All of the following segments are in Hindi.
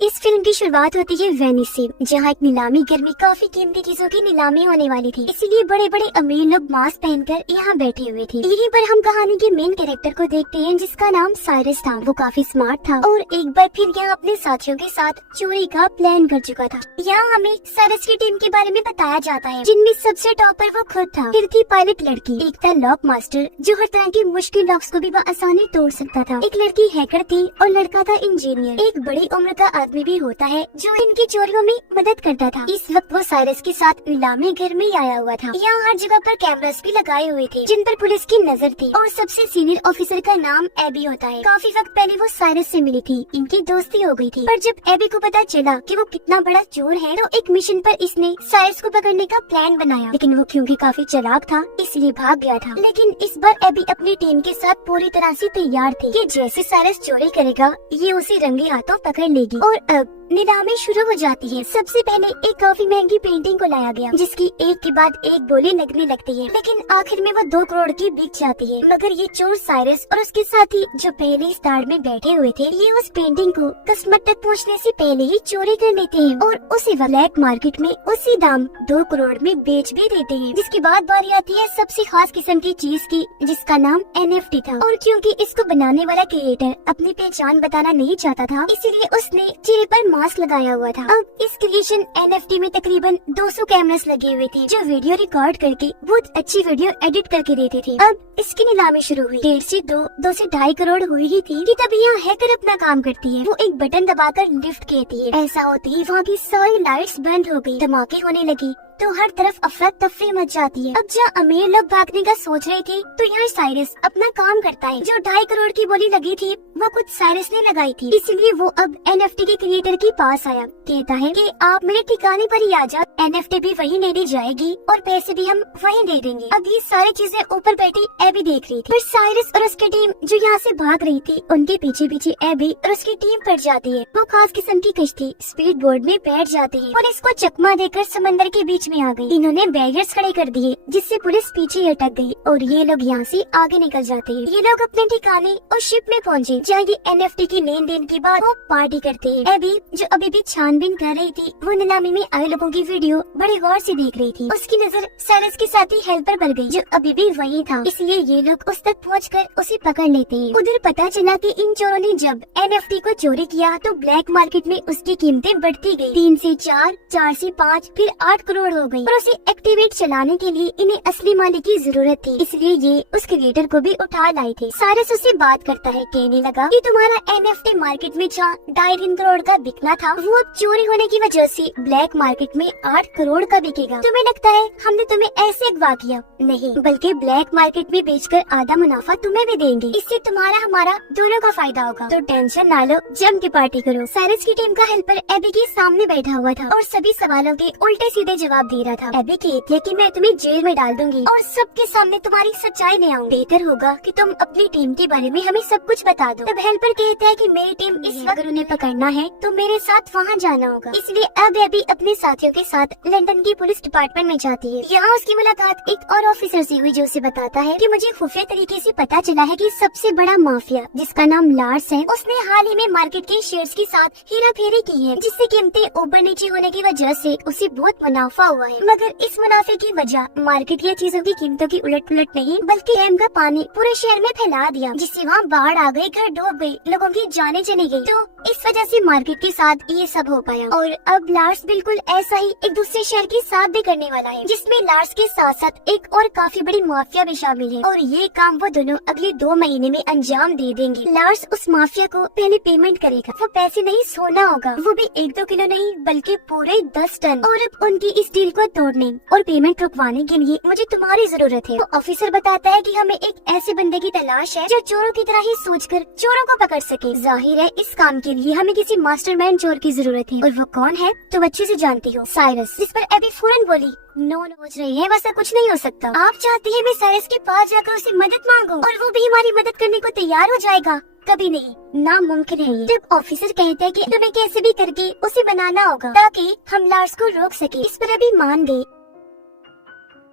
इस फिल्म की शुरुआत होती है वेनिस से, जहाँ एक नीलामी घर में काफी कीमती चीजों की नीलामी होने वाली थी। इसीलिए बड़े बड़े अमीर लोग मास्क पहनकर यहाँ बैठे हुए थे। यहीं पर हम कहानी के मेन कैरेक्टर को देखते हैं, जिसका नाम साइरस था। वो काफी स्मार्ट था और एक बार फिर यहाँ अपने साथियों के साथ चोरी का प्लान कर चुका था। यहाँ हमें साइरस की टीम के बारे में बताया जाता है, जिनमें सबसे टॉपर वो खुद था। फिर थी पायलट लड़की, एक था लॉक मास्टर जो हर तरह की मुश्किल लॉक्स को भी आसानी तोड़ सकता था। एक लड़की हैकर थी और लड़का था इंजीनियर। एक बड़ी उम्र का आदमी भी होता है जो इनकी चोरियों में मदद करता था। इस वक्त वो साइरस के साथ नीलामी घर में आया हुआ था। यहाँ हर जगह पर कैमरास भी लगाए हुए थे, जिन पर पुलिस की नजर थी। और सबसे सीनियर ऑफिसर का नाम एबी होता है। काफी वक्त पहले वो साइरस से मिली थी, इनकी दोस्ती हो गई थी। पर जब एबी को पता चला कि वो कितना बड़ा चोर है, तो एक मिशन पर इसने साइरस को पकड़ने का प्लान बनाया। लेकिन वो क्योंकि काफी चालाक था, इसलिए भाग गया था। लेकिन इस बार एबी अपनी टीम के साथ पूरी तरह से तैयार थी कि जैसे साइरस चोरी करेगा, ये उसे रंगे हाथों पकड़ लेगी। और अब नीलामी शुरू हो जाती है। सबसे पहले एक काफी महंगी पेंटिंग को लाया गया, जिसकी एक के बाद एक बोली लगने लगती है। लेकिन आखिर में वो 2 करोड़ की बिक जाती है। मगर ये चोर साइरस और उसके साथी जो पहले इस ताड़ में बैठे हुए थे, ये उस पेंटिंग को कस्टमर तक पहुंचने से पहले ही चोरी कर लेते हैं और उसे ब्लैक मार्केट में उसी दाम 2 करोड़ में बेच भी देते हैं। जिसके बाद बारी आती है सबसे खास किस्म की चीज की, जिसका नाम NFT था। और क्योंकि इसको बनाने वाला क्रिएटर अपनी पहचान बताना नहीं चाहता था, इसीलिए उसने चेहरे पर मास्क लगाया हुआ था। अब इस क्रिएशन NFT में तकरीबन 200 कैमरास लगे हुए थे, जो वीडियो रिकॉर्ड करके बहुत अच्छी वीडियो एडिट करके देते थे। अब इसकी नीलामी शुरू हुई। 1.5 से 2 से 2.5 करोड़ हुई ही थी कि तभी यहाँ हैकर अपना काम करती है। वो एक बटन दबाकर लिफ्ट कहती है। ऐसा होती है वहाँ की सारी लाइट्स बंद हो गई, धमाके होने लगी तो हर तरफ अफरा तफरी मच जाती है। अब जहाँ अमीर लोग भागने का सोच रहे थे, तो यहाँ साइरस अपना काम करता है। जो 2.5 करोड़ की बोली लगी थी, वो खुद साइरस ने लगाई थी। इसलिए वो अब NFT के क्रिएटर के पास आया। कहता है कि आप मेरे ठिकाने पर ही आ जाओ, NFT भी वही ले दी जाएगी और पैसे भी हम वही दे देंगे। अब ये सारी चीजें ऊपर बैठी एबी देख रही थी। पर साइरस और उसकी टीम जो यहाँ से भाग रही थी, उनके पीछे पीछे एबी और उसकी टीम पड़ जाती है। वो खास किस्म की कश्ती स्पीड बोर्ड में बैठ जाते हैं और इसको चकमा देकर समंदर के बीच में आ गई। इन्होंने बैरियर्स खड़े कर दिए, जिससे पुलिस पीछे अटक गई और ये लोग यहाँ से आगे निकल जाते हैं। ये लोग अपने ठिकाने और शिप में पहुँचे, जहाँ ये NFT की लेन देन के बाद वो पार्टी करते हैं। एबी जो अभी भी छानबीन कर रही थी, वो नीलामी में आए लोगों की वीडियो बड़े गौर से देख रही थी। उसकी नजर साइरस के साथी हेल्पर पर गई, जो अभी भी वही था। इसलिए ये लोग उस तक पहुँचकर उसे पकड़ लेते हैं। उधर पता चला कि इन चोरों ने जब NFT को चोरी किया, तो ब्लैक मार्केट में उसकी कीमतें बढ़ती गई। 3 से 4, 4 से 5, फिर 8 करोड़ हो गई। और उसे एक्टिवेट चलाने के लिए इन्हें असली मालिक की जरूरत थी, इसलिए ये उस क्रिएटर को भी उठा लाए थे। साइरस उससे बात करता है, कहने लगा कि तुम्हारा NFT मार्केट में जहाँ 2.5 करोड़ का बिकना था, वो अब चोरी होने की वजह से ब्लैक मार्केट में 8 करोड़ का बिकेगा। तुम्हें लगता है हमने तुम्हें ऐसे अगवा किया? नहीं, बल्कि ब्लैक मार्केट में बेचकर आधा मुनाफा तुम्हें भी देंगे। इससे तुम्हारा हमारा दोनों का फायदा होगा। तो टेंशन ना लो, जम के पार्टी करो। साइरस की टीम का हेल्पर एबी के सामने बैठा हुआ था और सभी सवालों के उल्टे सीधे जवाब दे रहा था। एबी कहती है कि मैं तुम्हें जेल में डाल दूंगी और सबके सामने तुम्हारी सच्चाई ले आऊँ। बेहतर होगा कि तुम अपनी टीम के बारे में हमें सब कुछ बता दो। तब हेल्पर कहता है कि मेरी टीम इस वक्त अगर उन्हें पकड़ना है तो मेरे साथ वहाँ जाना होगा। इसलिए अब एबी अपने साथियों के साथ लंदन की पुलिस डिपार्टमेंट में जाती है। यहाँ उसकी मुलाकात एक और ऑफिसर से हुई, जो उसे बताता है कि मुझे खुफिया तरीके से पता चला है कि सबसे बड़ा माफिया, जिसका नाम लार्स है, उसने हाल ही में मार्केट के शेयर्स के साथ हेरा फेरी की है, जिससे कीमतें ऊपर नीचे होने की वजह से उसे बहुत मुनाफा हुआ है। मगर इस मुनाफे की वजह मार्केट या चीजों की कीमतों की उलट पुलट नहीं, बल्कि डैम का पानी पूरे शहर में फैला दिया, जिससे वहाँ बाढ़ आ गई, घर डूब गई, लोगों की जानें चली गई। तो इस वजह से मार्केट के साथ ये सब हो पाया। और अब लार्स बिल्कुल ऐसा ही एक दूसरे शहर के साथ भी करने वाला है, जिसमें लार्स के साथ साथ एक और काफी बड़ी माफिया भी शामिल है। और ये काम वो दोनों अगले 2 महीने में अंजाम दे देंगे। लार्स उस माफिया को पहले पेमेंट करेगा। वो पैसे नहीं, सोना होगा, वो भी 1-2 किलो नहीं, बल्कि पूरे 10 टन। और अब उनकी इस डील को तोड़ने और पेमेंट रुकवाने के लिए मुझे तुम्हारी जरूरत है। तो ऑफिसर बताता है कि हमें एक ऐसे बंदे की तलाश है जो चोरों की तरह ही सोचकर चोरों को पकड़ सके। जाहिर है इस काम के लिए हमें किसी मास्टरमाइंड चोर की जरूरत है। और वो कौन है तो अच्छे से जानती हो, साइरस। जिस पर एबी फौरन बोली, नो सोच रही है, वैसा कुछ नहीं हो सकता। आप चाहती है मैं साइरस के पास जाकर उसे मदद मांगूं और वो भी हमारी मदद करने को तैयार हो जाएगा? कभी नहीं, नामुमकिन है ये। जब ऑफिसर कहते हैं कि तुम्हें कैसे भी करके उसे बनाना होगा ताकि हम लार्स को रोक सके। इस पर अभी मान गई।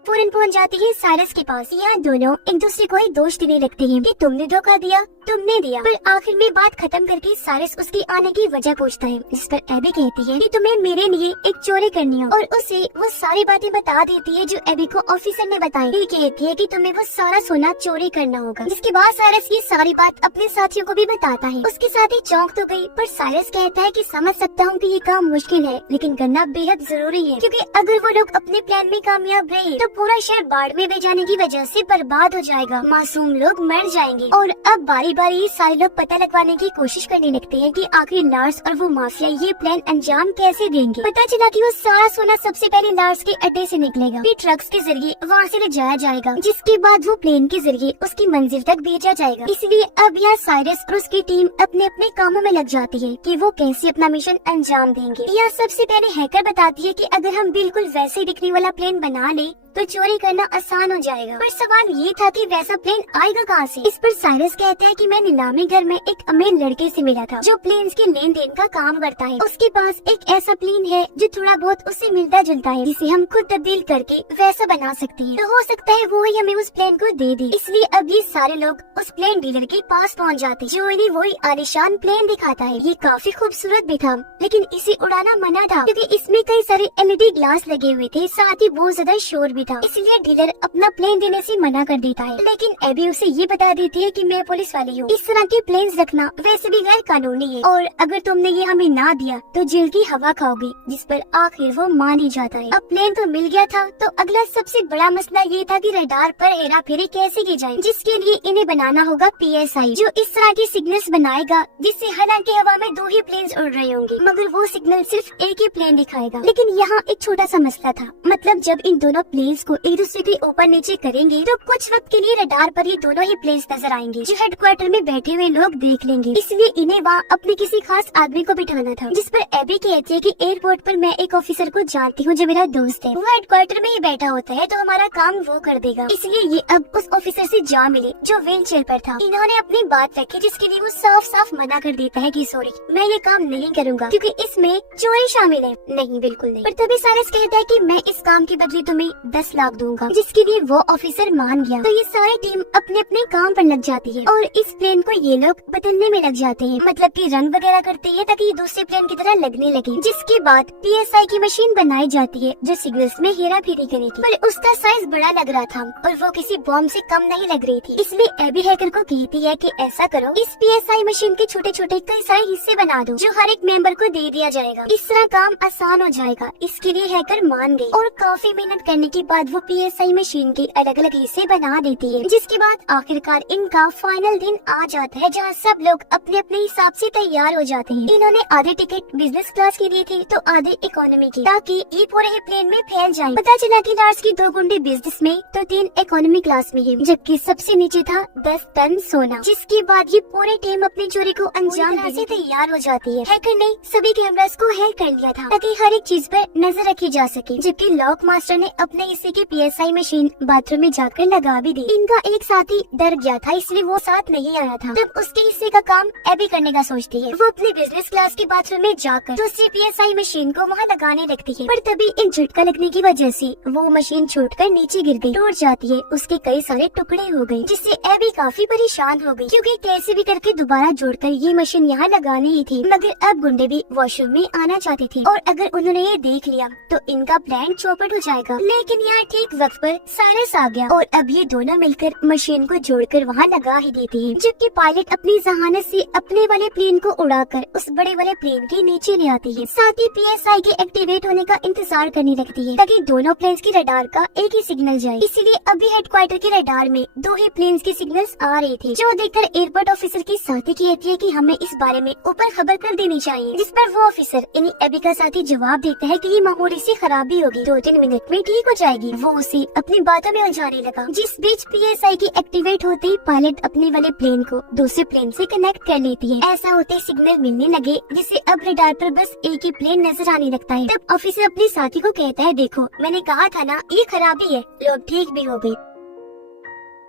फौरन पहुंच जाती है साइरस के पास। यहाँ दोनों एक दूसरे को ही दोष देने लगते हैं कि तुमने धोखा दिया, तुमने दिया। पर आखिर में बात खत्म करके साइरस उसकी आने की वजह पूछता है, जिस पर एबी कहती है कि तुम्हें मेरे लिए एक चोरी करनी हो, और उसे वो सारी बातें बता देती है जो एबी को ऑफिसर ने बताई। ये कहती है कि तुम्हें वो सारा सोना चोरी करना होगा। जिसके बाद साइरस ये सारी बात अपने साथियों को भी बताता है। उसके साथी चौंक तो गई, पर साइरस कहता है कि समझ सकता हूँ कि ये काम मुश्किल है, लेकिन करना बेहद जरूरी है, क्योंकि अगर वो लोग अपने प्लान में कामयाब रहे तो पूरा शहर बाढ़ में बह जाने की वजह से बर्बाद हो जाएगा, मासूम लोग मर जाएंगे। और अब बारी बारी सारे लोग पता लगवाने की कोशिश करने लगते हैं कि आखिर लार्स और वो माफिया ये प्लान अंजाम कैसे देंगे। पता चला कि वो सारा सोना सबसे पहले लार्स के अड्डे से निकलेगा, फिर ट्रक्स के जरिए वहाँ से ले जाया जाएगा, जिसके बाद वो प्लेन के जरिए उसकी मंजिल तक भेजा जाएगा। इसलिए अब यहाँ साइरस और उसकी टीम अपने अपने कामों में लग जाती है कि वो कैसे अपना मिशन अंजाम देंगे। यह सबसे पहले हैकर बताती है कि अगर हम बिल्कुल वैसे दिखने वाला प्लेन बना ले तो चोरी करना आसान हो जाएगा। पर सवाल ये था कि वैसा प्लेन आएगा कहाँ से। इस पर साइरस कहता है कि मैं नीलामी घर में एक अमीर लड़के से मिला था जो प्लेन्स के लेन देन का काम करता है। उसके पास एक ऐसा प्लेन है जो थोड़ा बहुत उससे मिलता जुलता है, जिसे हम खुद तब्दील करके वैसा बना सकते हैं। तो हो सकता है वो ही हमें उस प्लेन को दे दे। इसलिए अब ये सारे लोग उस प्लेन डीलर के पास पहुँच जाते हैं, जो इन्हें वही आलीशान प्लेन दिखाता है। ये काफी खूबसूरत भी था, लेकिन इसे उड़ाना मना था क्योंकि इसमें कई सारे एलईडी ग्लास लगे हुए थे, साथ ही बहुत ज्यादा शोर भी था। इसलिए डीलर अपना प्लेन देने से मना कर देता है, लेकिन एबी उसे ये बता देती है कि मैं पुलिस वाली हूँ, इस तरह के प्लेन्स रखना वैसे भी गैर कानूनी है, और अगर तुमने ये हमें ना दिया तो जेल की हवा खाओगी। जिस पर आखिर वो मान ही जाता है। अब प्लेन तो मिल गया था, तो अगला सबसे बड़ा मसला ये था कि रडार पर हेरा फेरी कैसे की जाए, जिसके लिए इन्हें बनाना होगा PSI, जो इस तरह के सिग्नल्स बनाएगा जिससे हालांकि हवा में 2 ही प्लेन्स उड़ रहे होंगे, मगर वो सिग्नल सिर्फ एक ही प्लेन दिखाएगा। लेकिन यहाँ एक छोटा सा मसला था, मतलब जब इन दोनों प्लेन्स को एक दूसरे के ऊपर नीचे करेंगे तो कुछ वक्त के लिए रडार पर ये दोनों ही प्लेन्स नजर आएंगे, जो हेडक्वार्टर में बैठे हुए लोग देख लेंगे। इसलिए इन्हें वहाँ अपने किसी खास आदमी को बिठाना था। जिस पर एबी कहती है कि एयरपोर्ट पर मैं एक ऑफिसर को जानती हूँ जो मेरा दोस्त है, वो हेडक्वार्टर में ही बैठा होता है, तो हमारा काम वो कर देगा। इसलिए ये अब उस ऑफिसर से जा मिले जो व्हील चेयर पर था। इन्होंने अपनी बात रखी, जिसके लिए वो साफ साफ मना कर देता है कि सॉरी, मैं ये काम नहीं करूँगा क्योंकि इसमें चोरी शामिल है। नहीं, बिल्कुल नहीं। पर तभी साइरस कहता है कि मैं इस काम के बदले तुम्हें 10 लाख दूंगा, जिसके लिए वो ऑफिसर मान गया। तो ये सारी टीम अपने अपने काम पर लग जाती है और इस प्लेन को ये लोग बदलने में लग जाते हैं, मतलब कि रंग वगैरह करते हैं ताकि ये दूसरे प्लेन की तरह लगने लगे। जिसके बाद PSI की मशीन बनाई जाती है जो सिग्नल्स में हेरा फेरी करेगी, पर उसका साइज बड़ा लग रहा था और वो किसी बॉम्ब से कम नहीं लग रही थी। इसलिए एबी हैकर को कहती है कि ऐसा करो, इस PSI मशीन के छोटे छोटे कई सारे हिस्से बना दो जो हर एक मेंबर को दे दिया जाएगा। इस तरह काम आसान हो जाएगा। इसके लिए हैकर मान गई और काफी मेहनत करने के बाद वो PSI मशीन के अलग अलग हिस्से बना देती है। जिसके बाद आखिरकार इनका फाइनल दिन आ जाता है, जहाँ सब लोग अपने अपने हिसाब से तैयार हो जाते हैं। इन्होंने आधे टिकट बिजनेस क्लास के लिए थे तो आधे इकोनॉमी की, ताकि ये पूरे ही प्लेन में फैल जाए। पता चला कि लार्स की 2 गुंडे बिजनेस में तो 3 इकोनॉमी क्लास में है, जबकि सबसे नीचे था 10 टन सोना। जिसके बाद ये पूरी टीम अपनी चोरी को अंजाम देने से तैयार हो जाती है। हैकर ने सभी कैमरास को हैक कर लिया था ताकि हर एक चीज पर नजर रखी जा सके, जबकि लॉक मास्टर ने अपने हिस्से की PSI मशीन बाथरूम में जाकर लगा भी दी। इनका एक साथी डर गया था, इसलिए वो साथ नहीं आया था। तब उसके हिस्से का काम एबी करने का सोचती है। वो अपने बिजनेस क्लास के बाथरूम में जाकर दूसरी PSI मशीन को वहाँ लगाने लगती है, पर तभी एक झटका लगने की वजह से वो मशीन छूटकर नीचे गिर गई, टूट जाती है। उसके कई सारे टुकड़े हो गए, जिससे एबी काफी परेशान हो गई, क्योंकि कैसे भी करके दोबारा जोड़कर ये मशीन यहाँ लगानी ही थी। मगर अब गुंडे भी वॉशरूम में आना चाहते थे और अगर उन्होंने ये देख लिया तो इनका प्लान चौपट हो जाएगा। लेकिन यहाँ ठीक वक्त पर साइरस आ गया और अब ये दोनों मिलकर मशीन को जोड़कर वहाँ लगा ही देते हैं, जबकि पायलट अपनी जहानत से अपने वाले प्लेन को उड़ाकर उस बड़े वाले प्लेन के नीचे ले आती है। साथ ही PSI के एक्टिवेट होने का इंतजार करने लगती है ताकि दोनों प्लेन्स की रडार का एक ही सिग्नल जाए। इसीलिए अभी हेडक्वार्टर के रडार में 2 ही प्लेन्स के सिग्नल्स आ रहे थे, जो देखकर एयरपोर्ट ऑफिसर की साथी कहती है कि हमें इस बारे में ऊपर खबर कर देनी चाहिए। जिस पर वो ऑफिसर यानी एबी का साथी जवाब देता है कि ये मामूली सी खराबी होगी, 2-3 मिनट में ठीक हो जाएगी। वो उसे अपनी बातों में उलझाने लगा। जिस बीच PSI की एक्टिवेट होते ही पायलट अपने वाले प्लेन को दूसरे प्लेन से कनेक्ट कर लेती है। ऐसा होते सिग्नल मिलने लगे, जिससे अब रडार पर बस एक ही प्लेन नजर आने लगता है। तब ऑफिसर अपने साथी को कहता है, देखो मैंने कहा था ना ये खराबी है, लोग ठीक भी हो गए।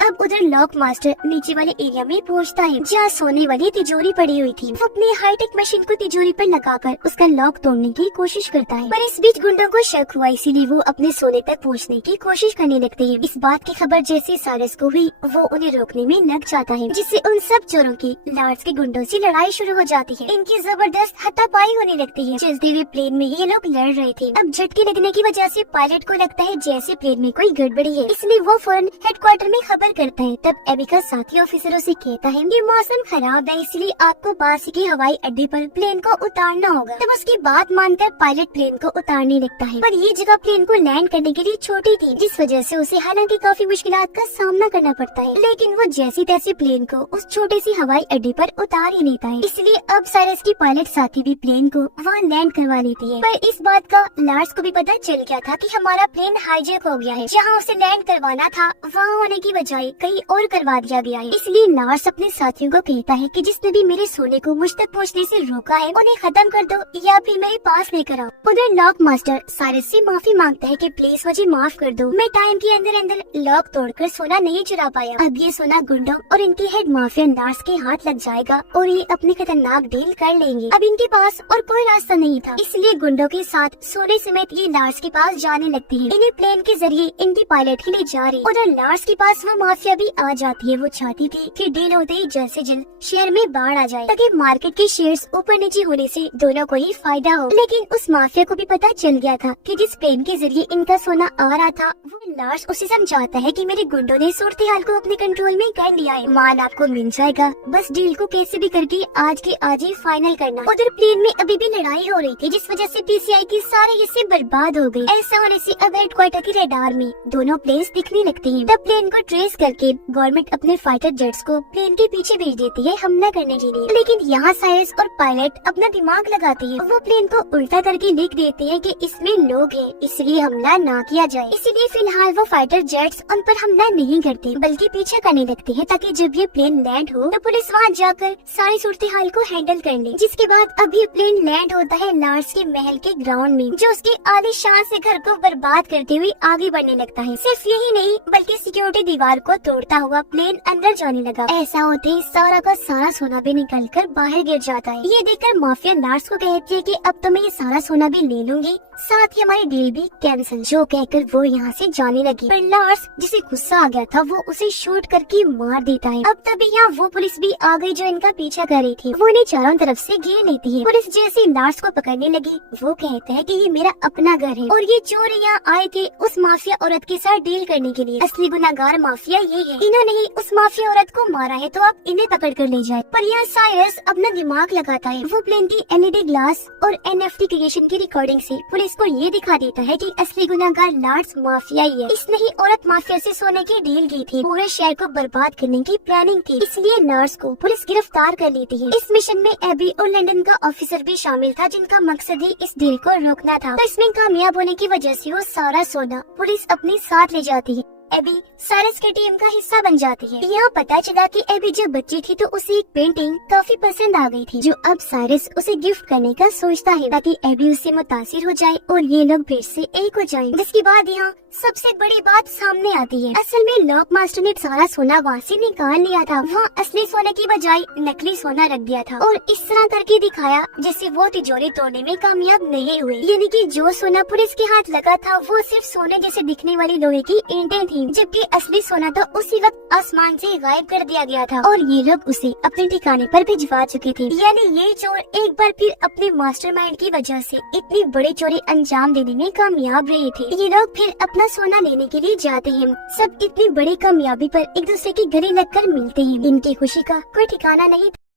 अब उधर लॉक मास्टर नीचे वाले एरिया में पहुंचता है जहाँ सोने वाली तिजोरी पड़ी हुई थी। वो अपनी हाईटेक मशीन को तिजोरी पर लगाकर उसका लॉक तोड़ने की कोशिश करता है, पर इस बीच गुंडों को शक हुआ, इसीलिए वो अपने सोने तक पहुंचने की कोशिश करने लगते हैं। इस बात की खबर जैसे साइरस को हुई, वो उन्हें रोकने में लग जाता है, जिससे उन सब चोरों की लार्स के गुंडों से लड़ाई शुरू हो जाती है। इनकी जबरदस्त हाथापाई होने लगती है। चलते हुए प्लेन में ये लोग लड़ रहे थे। अब झटके लगने की वजह से पायलट को लगता है जैसे प्लेन में कोई गड़बड़ी है, इसलिए वो फौरन हेडक्वार्टर में खबर करता है। तब एबी का साथी ऑफिसरों से कहता है कि मौसम खराब है, इसलिए आपको पास के हवाई अड्डे पर प्लेन को उतारना होगा। तब उसकी बात मानकर पायलट प्लेन को उतारने लगता है, पर ये जगह प्लेन को लैंड करने के लिए छोटी थी, जिस वजह से उसे हालांकि काफी मुश्किलात का सामना करना पड़ता है, लेकिन वो जैसी तैसी प्लेन को उस छोटे सी हवाई अड्डे पर उतार ही लेता है। इसलिए अब साइरस की पायलट साथी भी प्लेन को वहाँ लैंड करवा लेती है। पर इस बात का लार्स को भी पता चल गया था कि हमारा प्लेन हाईजैक हो गया है। जहाँ उसे लैंड करवाना था वहाँ होने की बजाय कहीं और करवा दिया गया है। इसलिए लार्स अपने साथियों को कहता है कि जिसने भी मेरे सोने को मुझ तक पहुँचने से रोका है उन्हें खत्म कर दो या फिर मेरे पास लेकर आओ। उधर लॉक मास्टर साइरस से माफी मांगता है कि प्लीज मुझे माफ कर दो, मैं टाइम के अंदर अंदर लॉक तोड़कर सोना नहीं चुरा पाया। अब ये सोना गुंडों और इनके हेड माफिया लार्स के हाथ लग जाएगा और ये अपनी खतरनाक डील कर लेंगे। अब इनके पास और कोई रास्ता नहीं था, इसलिए गुंडों के साथ सोने समेत ये लार्स के पास जाने लगती है। इन्हें प्लेन के जरिए इनकी पायलट ही ले जा रही। उधर लार्स के पास वो माफिया भी आ जाती है। वो चाहती थी कि डील होते ही जल्द से जल्द शहर में बाढ़ आ जाए, ताकि मार्केट के शेयर्स ऊपर नीचे होने से दोनों को ही फायदा हो। लेकिन उस माफिया को भी पता चल गया था कि जिस प्लेन के जरिए इनका सोना आ रहा था, वो लार्स उसे समझाता है कि मेरे गुंडों ने सूरत हाल को अपने कंट्रोल में कर लिया है, माल आपको मिल जाएगा, बस डील को कैसे भी करके आज के आज ही फाइनल करना। उधर प्लेन में अभी भी लड़ाई हो रही थी, जिस वजह से पीसीआई की सारे हिस्से बर्बाद हो गए। ऐसा होने से अब हेडक्वार्टर के रडार में दोनों प्लेन्स दिखने लगते हैं। तब प्लेन को ट्रेस करके गवर्नमेंट अपने फाइटर जेट्स को प्लेन के पीछे भेज देती है हमला करने के लिए। लेकिन यहाँ साइरस और पायलट अपना दिमाग लगाते हैं। वो प्लेन को उल्टा करके लिख देते हैं कि इसमें लोग हैं, इसलिए हमला ना किया जाए। इसीलिए फिलहाल वो फाइटर जेट्स उन पर हमला नहीं करते, बल्कि पीछे करने लगते हैं, ताकि जब ये प्लेन लैंड हो तो पुलिस वहाँ जाकर सारी सूरत हाल को हैंडल कर ले। जिसके बाद अब ये प्लेन लैंड होता है लार्स के महल के ग्राउंड में, जो उसके आलीशान से घर को बर्बाद करते हुए आगे बढ़ने लगता है। सिर्फ यही नहीं बल्कि सिक्योरिटी दीवार को तोड़ता हुआ प्लेन अंदर जाने लगा। ऐसा होते ही सारा का सारा सोना भी निकलकर बाहर गिर जाता है। ये देखकर माफिया लार्स को कहती है कि अब तो मैं ये सारा सोना भी ले लूंगी, साथ ही हमारी डील भी कैंसिल। जो कहकर वो यहाँ से जाने लगी, पर लार्स जिसे गुस्सा आ गया था वो उसे शूट करके मार देता है। अब तभी यहाँ वो पुलिस भी आ गई जो इनका पीछा कर रही थी। वो इन्हें चारों तरफ से घेर लेती है। पुलिस जैसे लार्स को पकड़ने लगी, वो कहता है कि ये मेरा अपना घर है और ये चोर यहाँ आए थे उस माफिया औरत के साथ डील करने के लिए। असली गुनाहगार माफिया ये है, इन्होंने ही उस माफिया औरत को मारा है, तो आप इन्हें पकड़ कर ले जाए। पर यहाँ साइरस अपना दिमाग लगाता है। वो प्लेन की एलईडी ग्लास और एनएफटी क्रिएशन की रिकॉर्डिंग से पुलिस को ये दिखा देता है कि असली गुनाहगार लार्स माफिया ही है। इसने ही औरत माफिया से सोने की डील की थी, पूरे शहर को बर्बाद करने की प्लानिंग थी, इसलिए लार्स को पुलिस गिरफ्तार कर लेती है। इस मिशन में एबी और लंदन का ऑफिसर भी शामिल था, जिनका मकसद ही इस डील को रोकना था। तो इसमें कामयाब होने की वजह से वो सारा सोना पुलिस अपने साथ ले जाती है। एबी साइरस के टीम का हिस्सा बन जाती है। यहाँ पता चला कि एबी जब बच्ची थी तो उसे एक पेंटिंग काफी पसंद आ गई थी, जो अब साइरस उसे गिफ्ट करने का सोचता है, ताकि एबी उससे मुतासिर हो जाए और ये लोग फिर से एक हो जाएं। जिसके बाद यहाँ सबसे बड़ी बात सामने आती है। असल में लॉक मास्टर ने सारा सोना वहाँ से निकाल लिया था। वहाँ असली सोने की बजाय नकली सोना रख दिया था और इस तरह करके दिखाया जैसे वो तिजोरी तोड़ने में कामयाब नहीं हुए। यानी कि जो सोना पुलिस के हाथ लगा था वो सिर्फ सोने जैसे दिखने वाली लोहे की ईंटें थी, जबकि असली सोना तो उसी वक्त आसमान से गायब कर दिया गया था और ये लोग उसे अपने ठिकाने पर भिजवा चुके थे। यानी ये चोर एक बार फिर अपने मास्टरमाइंड की वजह से इतनी बड़ी चोरी अंजाम देने में कामयाब रहे थे। ये लोग फिर अपना सोना लेने के लिए जाते हैं। सब इतनी बड़ी कामयाबी पर एक दूसरे की गले लगकर मिलते हैं। इनकी खुशी का कोई ठिकाना नहीं था।